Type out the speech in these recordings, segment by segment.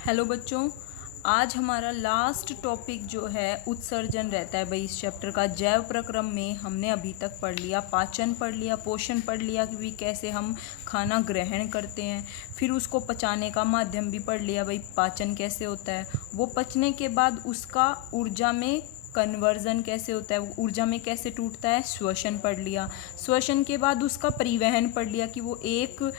Hello बच्चों, आज हमारा लास्ट टॉपिक जो है उत्सर्जन रहता है भाई। इस चैप्टर का जैव प्रक्रम में हमने अभी तक पढ़ लिया, पाचन पढ़ लिया, पोषण पढ़ लिया कि भाई कैसे हम खाना ग्रहण करते हैं, फिर उसको पचाने का माध्यम भी पढ़ लिया भाई, पाचन कैसे होता है, वो पचने के बाद उसका ऊर्जा में कन्वर्जन कैसे होता है, वो ऊर्जा में कैसे टूटता है, श्वसन पढ़ लिया। श्वसन के बाद उसका परिवहन पढ़ लिया कि वो एक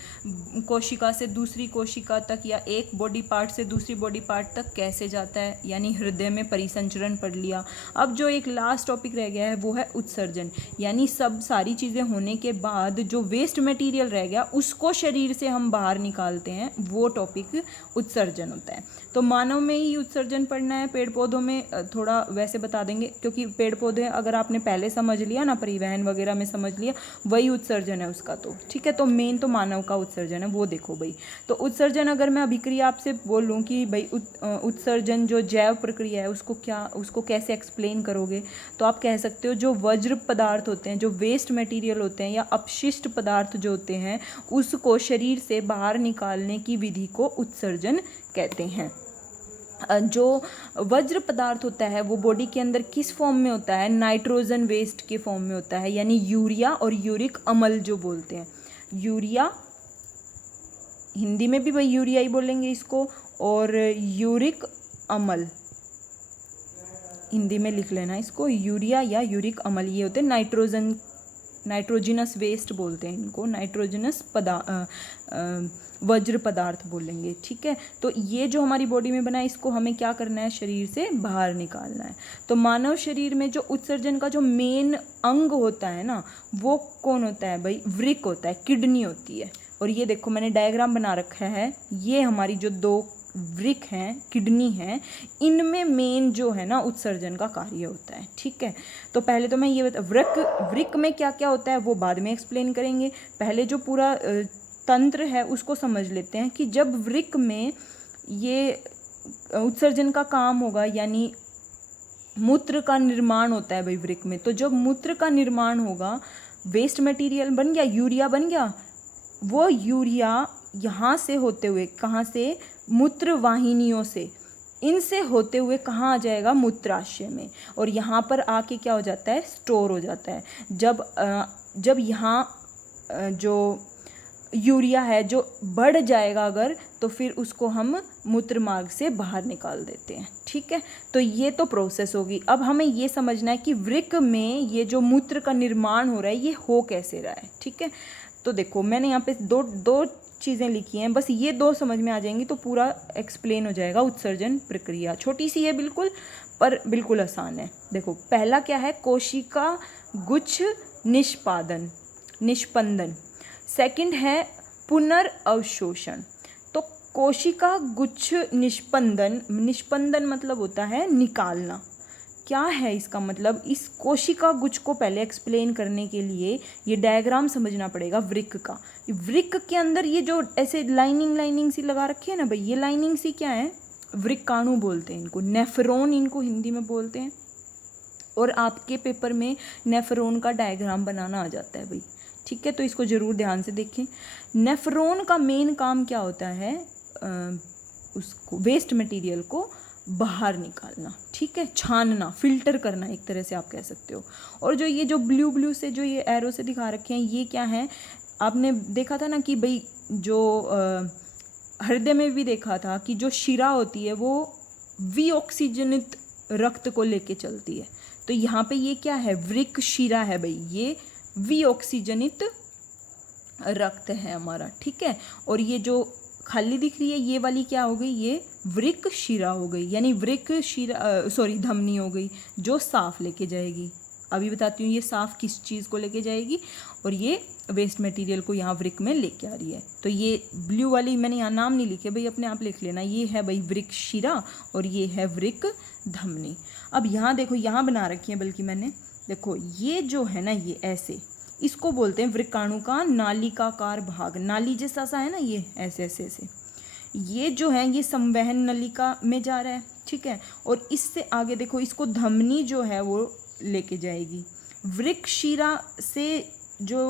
कोशिका से दूसरी कोशिका तक या एक बॉडी पार्ट से दूसरी बॉडी पार्ट तक कैसे जाता है, यानी हृदय में परिसंचरण पढ़ लिया। अब जो एक लास्ट टॉपिक रह गया है वो है उत्सर्जन, यानी सब सारी चीज़ें होने के बाद जो वेस्ट मटेरियल रह गया उसको शरीर से हम बाहर निकालते हैं, वो टॉपिक उत्सर्जन होता है। तो मानव में ही उत्सर्जन पढ़ना है, पेड़ पौधों में थोड़ा वैसे बता देंगे, क्योंकि पेड़ पौधे अगर आपने पहले समझ लिया ना, परिवहन वगैरह में समझ लिया, वही उत्सर्जन है उसका। तो ठीक है, तो मेन तो मानव का उत्सर्जन है, वो देखो भाई। तो उत्सर्जन अगर मैं अभिक्रिया आपसे बोलूँ कि भाई उत्सर्जन जो जैव प्रक्रिया है उसको कैसे एक्सप्लेन करोगे, तो आप कह सकते हो जो वज्र पदार्थ होते हैं, जो वेस्ट मटेरियल होते हैं या अपशिष्ट पदार्थ जो होते हैं, उसको शरीर से बाहर निकालने की विधि को उत्सर्जन कहते हैं। जो वज्र पदार्थ होता है वो बॉडी के अंदर किस फॉर्म में होता है, नाइट्रोजन वेस्ट के फॉर्म में होता है, यानी यूरिया और यूरिक अम्ल जो बोलते हैं। यूरिया, हिंदी में भी भाई यूरिया ही बोलेंगे इसको, और यूरिक अम्ल हिंदी में लिख लेना इसको, यूरिया या यूरिक अम्ल, ये होते हैं नाइट्रोजिनस वेस्ट बोलते हैं इनको, नाइट्रोजिनस वज्र पदार्थ बोलेंगे। ठीक है, तो ये जो हमारी बॉडी में बना है इसको हमें क्या करना है, शरीर से बाहर निकालना है। तो मानव शरीर में जो उत्सर्जन का जो मेन अंग होता है ना, वो कौन होता है भाई, वृक्क होता है, किडनी होती है। और ये देखो मैंने डायग्राम बना रखा है, ये हमारी जो दो वृक्क हैं, किडनी हैं, इनमें मेन जो है ना उत्सर्जन का कार्य होता है। ठीक है, तो पहले तो मैं ये वृक्क में क्या क्या होता है वो बाद में एक्सप्लेन करेंगे। पहले जो पूरा तंत्र है उसको समझ लेते हैं कि जब वृक्क में ये उत्सर्जन का काम होगा, यानी मूत्र का निर्माण होता है भाई वृक्क में, तो जब मूत्र का निर्माण होगा, वेस्ट मटेरियल बन गया, यूरिया बन गया, वो यूरिया यहाँ से होते हुए, कहाँ से, मूत्र वाहिनियों से, इनसे होते हुए कहाँ आ जाएगा, मूत्राशय में, और यहाँ पर आके क्या हो जाता है, स्टोर हो जाता है। जब यहाँ जो यूरिया है जो बढ़ जाएगा अगर, तो फिर उसको हम मूत्र मार्ग से बाहर निकाल देते हैं। ठीक है, तो ये तो प्रोसेस होगी। अब हमें ये समझना है कि वृक्क में ये जो मूत्र का निर्माण हो रहा है ये हो कैसे रहा है। ठीक है, तो देखो मैंने यहाँ पे दो चीज़ें लिखी हैं, बस ये दो समझ में आ जाएंगी तो पूरा एक्सप्लेन हो जाएगा उत्सर्जन प्रक्रिया। छोटी सी है बिल्कुल, पर बिल्कुल आसान है। देखो पहला क्या है, कोशिका गुच्छ निष्पंदन। सेकंड है पुनर्अवशोषण। तो कोशिका गुच्छ निष्पंदन मतलब होता है निकालना। क्या है इसका मतलब, इस कोशिका गुच्छ को पहले एक्सप्लेन करने के लिए ये डायग्राम समझना पड़ेगा वृक्क का। वृक्क के अंदर ये जो ऐसे लाइनिंग सी लगा रखी है ना भाई, ये लाइनिंग सी क्या है, वृक्काणु बोलते हैं इनको, नेफ्रॉन इनको हिंदी में बोलते हैं। और आपके पेपर में नेफ्रॉन का डायग्राम बनाना आ जाता है भाई। ठीक है, तो इसको ज़रूर ध्यान से देखें। नेफ्रॉन का मेन काम क्या होता है, उसको वेस्ट मटेरियल को बाहर निकालना। ठीक है, छानना, फिल्टर करना एक तरह से आप कह सकते हो। और जो ये जो ब्लू से जो ये एरो से दिखा रखे हैं, ये क्या है, आपने देखा था ना कि भाई जो हृदय में भी देखा था कि जो शिरा होती है वो विऑक्सीजनित रक्त को लेके चलती है। तो यहाँ पे ये क्या है, वृक्क शिरा है भाई, ये विऑक्सीजनित रक्त है हमारा। ठीक है, और ये जो खाली दिख रही है ये वाली क्या हो गई, ये वृक्क शिरा हो गई, यानी वृक्क शिरा धमनी हो गई जो साफ लेके जाएगी। अभी बताती हूँ ये साफ किस चीज़ को लेके जाएगी, और ये वेस्ट मटेरियल को यहाँ वृक्क में लेके आ रही है। तो ये ब्लू वाली मैंने यहाँ नाम नहीं लिखे भाई, अपने आप लिख लेना, ये है भाई वृक्क शिरा और ये है वृक्क धमनी। अब यहाँ देखो, यहाँ बना रखी है बल्कि मैंने, देखो ये जो है ना, ये ऐसे, इसको बोलते हैं वृक्काणु का नालिकाकार भाग। नाली जैसा सा है ना, ये ऐसे ऐसे ऐसे, ये जो है ये संवहन नलिका में जा रहा है। ठीक है, और इससे आगे देखो, इसको धमनी जो है वो लेके जाएगी। वृक्क शिरा से जो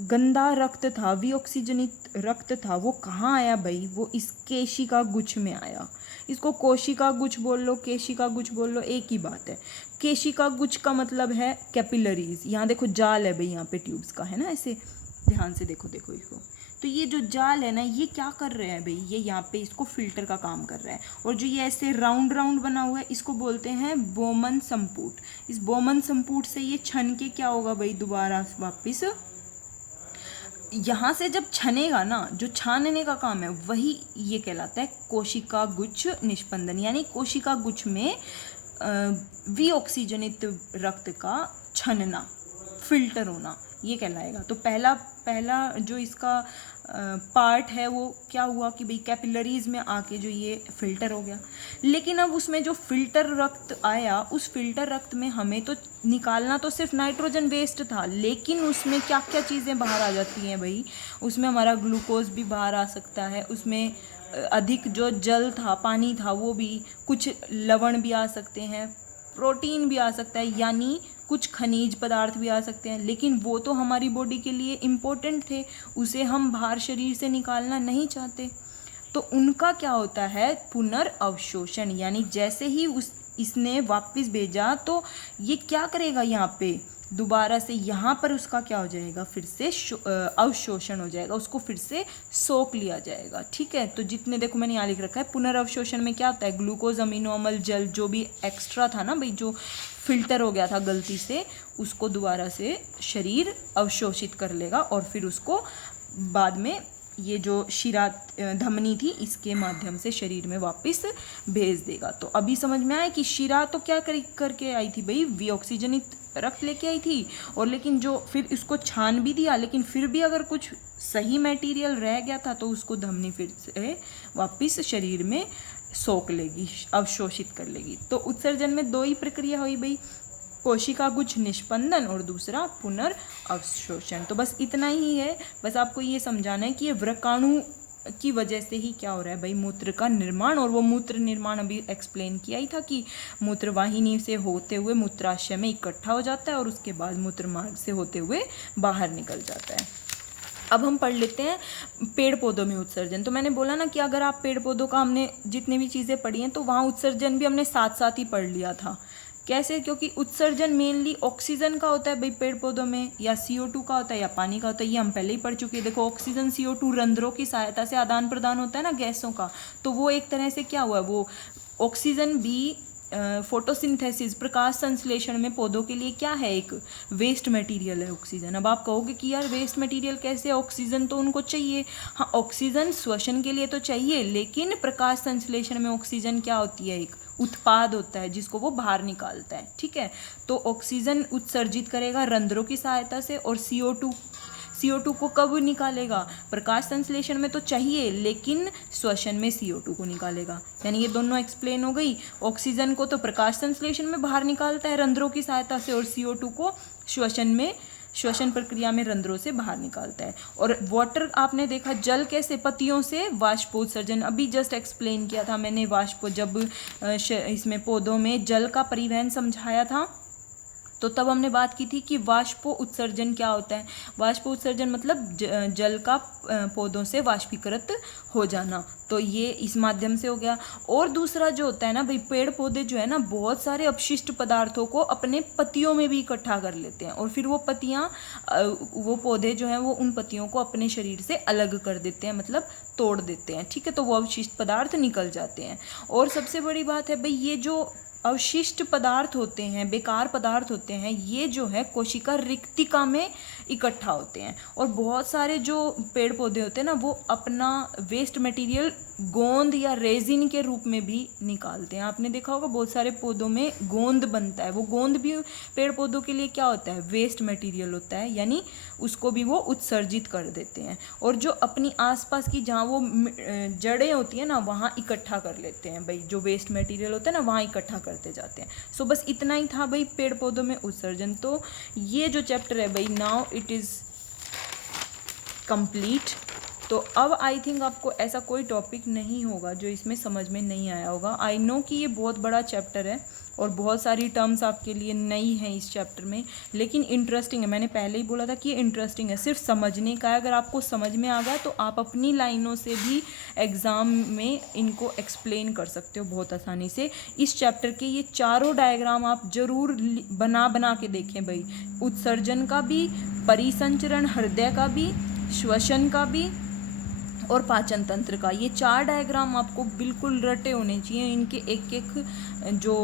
गंदा रक्त था, विऑक्सीजनित रक्त था, वो कहाँ आया भाई? वो इस केशिका गुच्छ में आया। इसको कोशिका गुच्छ बोल लो, केशिका गुच्छ बोल लो, एक ही बात है। केशिका गुच्छ का मतलब है कैपिलरीज। यहाँ देखो जाल है भाई, यहाँ पे ट्यूब्स का है ना, ऐसे ध्यान से देखो देखो इसको। तो ये जो जाल है ना, ये क्या कर रहे हैं भाई? ये यहाँ पे इसको फिल्टर का काम कर रहा है। और जो ये ऐसे राउंड राउंड बना हुआ है, इसको बोलते हैं बोमन संपुट। इस बोमन संपुट से ये छन के क्या होगा भाई? दोबारा वापिस यहाँ से जब छनेगा ना, जो छानने का काम है वही ये कहलाता है कोशिका गुच्छ निष्पंदन। यानी कोशिका गुच्छ में विऑक्सीजनित रक्त का छनना, फिल्टर होना, ये कहलाएगा। तो पहला जो इसका पार्ट है वो क्या हुआ कि भाई कैपिलरीज में आके जो ये फिल्टर हो गया। लेकिन अब उसमें जो फिल्टर रक्त आया, उस फिल्टर रक्त में हमें तो निकालना तो सिर्फ नाइट्रोजन वेस्ट था, लेकिन उसमें क्या क्या चीज़ें बाहर आ जाती हैं भाई? उसमें हमारा ग्लूकोज भी बाहर आ सकता है, उसमें अधिक जो जल था, पानी था, वो भी, कुछ लवण भी आ सकते हैं, प्रोटीन भी आ सकता है, यानी कुछ खनिज पदार्थ भी आ सकते हैं। लेकिन वो तो हमारी बॉडी के लिए इम्पोर्टेंट थे, उसे हम बाहर शरीर से निकालना नहीं चाहते। तो उनका क्या होता है? पुनर्अवशोषण। यानी जैसे ही इसने वापस भेजा तो ये क्या करेगा? यहाँ पे दोबारा से यहाँ पर उसका क्या हो जाएगा? फिर से अवशोषण हो जाएगा, उसको फिर से सोख लिया जाएगा। ठीक है, तो जितने देखो मैंने यहाँ लिख रखा है, पुनर्अवशोषण में क्या होता है? ग्लूकोज, अमीनो अम्ल, जल, जो भी एक्स्ट्रा था ना भाई, जो फिल्टर हो गया था गलती से, उसको दोबारा से शरीर अवशोषित कर लेगा और फिर उसको बाद में ये जो शिरा धमनी थी, इसके माध्यम से शरीर में वापस भेज देगा। तो अभी समझ में आया कि शिरा तो क्या करके आई थी भाई? विऑक्सीजनित रक्त लेके आई थी। और लेकिन जो फिर इसको छान भी दिया, लेकिन फिर भी अगर कुछ सही मटेरियल रह गया था तो उसको धमनी फिर से वापस शरीर में सोख लेगी, अवशोषित कर लेगी। तो उत्सर्जन में दो ही प्रक्रिया हुई भाई, कोशिका गुच्छ निष्पंदन और दूसरा पुनर्अवशोषण। तो बस इतना ही है, बस आपको ये समझाना है कि ये व्रकाणु की वजह से ही क्या हो रहा है भाई? मूत्र का निर्माण। और वो मूत्र निर्माण अभी एक्सप्लेन किया ही था कि मूत्रवाहिनी से होते हुए मूत्राशय में इकट्ठा हो जाता है और उसके बाद मूत्र मार्ग से होते हुए बाहर निकल जाता है। अब हम पढ़ लेते हैं पेड़ पौधों में उत्सर्जन। तो मैंने बोला ना कि अगर आप पेड़ पौधों का, हमने जितने भी चीज़ें पढ़ी हैं तो वहाँ उत्सर्जन भी हमने साथ साथ ही पढ़ लिया था। कैसे? क्योंकि उत्सर्जन मेनली ऑक्सीजन का होता है भाई पेड़ पौधों में, या CO2 का होता है, या पानी का होता है। ये हम पहले ही पढ़ चुके हैं। देखो ऑक्सीजन CO2 रंध्रों की सहायता से आदान प्रदान होता है ना गैसों का, तो वो एक तरह से क्या हुआ? वो ऑक्सीजन भी फोटोसिंथेसिस, प्रकाश संश्लेषण में पौधों के लिए क्या है? एक वेस्ट मटेरियल है ऑक्सीजन। अब आप कहोगे कि यार वेस्ट मटेरियल कैसे? ऑक्सीजन तो उनको चाहिए। हाँ, ऑक्सीजन श्वसन के लिए तो चाहिए, लेकिन प्रकाश संश्लेषण में ऑक्सीजन क्या होती है? एक उत्पाद होता है जिसको वो बाहर निकालता है। ठीक है, तो ऑक्सीजन उत्सर्जित करेगा रंध्रों की सहायता से, और CO2 को कब निकालेगा? प्रकाश संश्लेषण में तो चाहिए, लेकिन श्वसन में CO2 को निकालेगा। यानी ये दोनों एक्सप्लेन हो गई। ऑक्सीजन को तो प्रकाश संश्लेषण में बाहर निकालता है रंध्रों की सहायता से, और CO2 को श्वसन प्रक्रिया में रंध्रों से बाहर निकालता है। और वाटर आपने देखा, जल कैसे? पत्तियों से वाष्पोत्सर्जन, अभी जस्ट एक्सप्लेन किया था मैंने। जब इसमें पौधों में जल का परिवहन समझाया था तो तब हमने बात की थी कि वाष्पो उत्सर्जन क्या होता है। वाष्पो उत्सर्जन मतलब जल का पौधों से वाष्पीकृत हो जाना, तो ये इस माध्यम से हो गया। और दूसरा जो होता है ना भाई, पेड़ पौधे जो है ना, बहुत सारे अपशिष्ट पदार्थों को अपने पत्तियों में भी इकट्ठा कर लेते हैं, और फिर वो पौधे जो हैं वो उन पत्तियों को अपने शरीर से अलग कर देते हैं, मतलब तोड़ देते हैं। ठीक है, तो वो अवशिष्ट पदार्थ निकल जाते हैं। और सबसे बड़ी बात है भाई, ये जो अवशिष्ट पदार्थ होते हैं, बेकार पदार्थ होते हैं, ये जो है कोशिका रिक्तिका में इकट्ठा होते हैं। और बहुत सारे जो पेड़ पौधे होते हैं ना, वो अपना वेस्ट मटेरियल गोंद या रेजिन के रूप में भी निकालते हैं। आपने देखा होगा बहुत सारे पौधों में गोंद बनता है, वो गोंद भी पेड़ पौधों के लिए क्या होता है? वेस्ट मटेरियल होता है, यानी उसको भी वो उत्सर्जित कर देते हैं। और जो अपनी आसपास की जहाँ वो जड़ें होती हैं ना, वहाँ इकट्ठा कर लेते हैं भाई, जो वेस्ट मटेरियल होता है ना, वहाँ इकट्ठा करते जाते हैं। सो बस इतना ही था भाई पेड़ पौधों में उत्सर्जन। तो ये जो चैप्टर है भाई, नाउ इट इज़ कंप्लीट। तो अब आई थिंक आपको ऐसा कोई टॉपिक नहीं होगा जो इसमें समझ में नहीं आया होगा। आई नो कि ये बहुत बड़ा चैप्टर है और बहुत सारी टर्म्स आपके लिए नई हैं इस चैप्टर में, लेकिन इंटरेस्टिंग है। मैंने पहले ही बोला था कि ये इंटरेस्टिंग है, सिर्फ समझने का है। अगर आपको समझ में आ गया तो आप अपनी लाइनों से भी एग्ज़ाम में इनको एक्सप्लेन कर सकते हो बहुत आसानी से। इस चैप्टर के ये चारों डायग्राम आप ज़रूर बना के देखें भाई, उत्सर्जन का भी, परिसंचरण हृदय का भी, श्वसन का भी और पाचन तंत्र का। ये 4 डायग्राम आपको बिल्कुल रटे होने चाहिए। इनके एक एक जो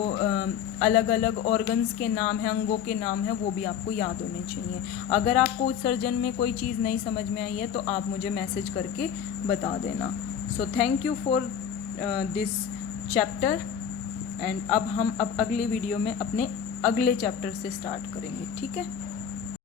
अलग अलग ऑर्गन्स के नाम हैं, अंगों के नाम हैं, वो भी आपको याद होने चाहिए। अगर आपको उत्सर्जन में कोई चीज़ नहीं समझ में आई है तो आप मुझे मैसेज करके बता देना। So thank you for this chapter and अब हम अगले वीडियो में अपने अगले चैप्टर से स्टार्ट करेंगे, ठीक है।